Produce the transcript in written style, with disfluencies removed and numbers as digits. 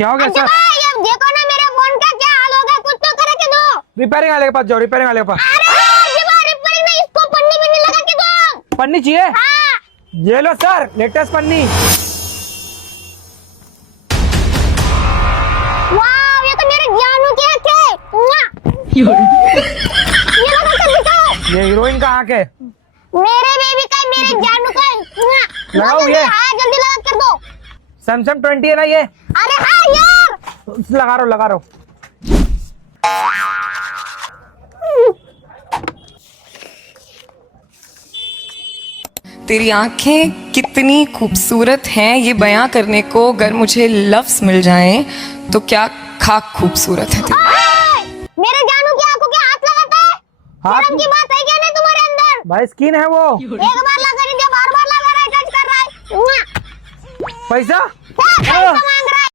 क्या हो गया सर? ये देखो ना मेरे फोन का क्या हाल हो गया, कुछ तो करके दो। रिपेयरिंग वाले के पास जाओ, रिपेयरिंग वाले के पास। अरे रिपेयरिंग में इसको पन्नी भी नहीं लगा के दो। पन्नी चाहिए? हाँ। ये लो सर, लेटेस्ट पन्नी। वाह, ये तो मेरे जानू की आंख है। ये लगा कर दिखाओ। ये हीरोइन का आंख है। मेरे बेबी का, मेरे जानू का। लगाओ ये। हाँ जल्दी लगा कर दो। सैमसंग 20 है ना ये? अरे हाँ यार। लगा रहा हूँ, लगा रहा हूँ। तेरी आंखें कितनी खूबसूरत हैं, ये बयां करने को अगर मुझे लफ्ज मिल जाएं तो क्या खाक खूबसूरत है तेरी। मेरे जानू की आंखों के हाथ लगाता है। हाथ? शर्म की बात है क्या नहीं तुम्हारे अंदर? भाई स्किन है वो। एक बार लगा नहीं दिया, बार बार लगा रहा है, टच कर रहा है। पैसा? क्या पैसा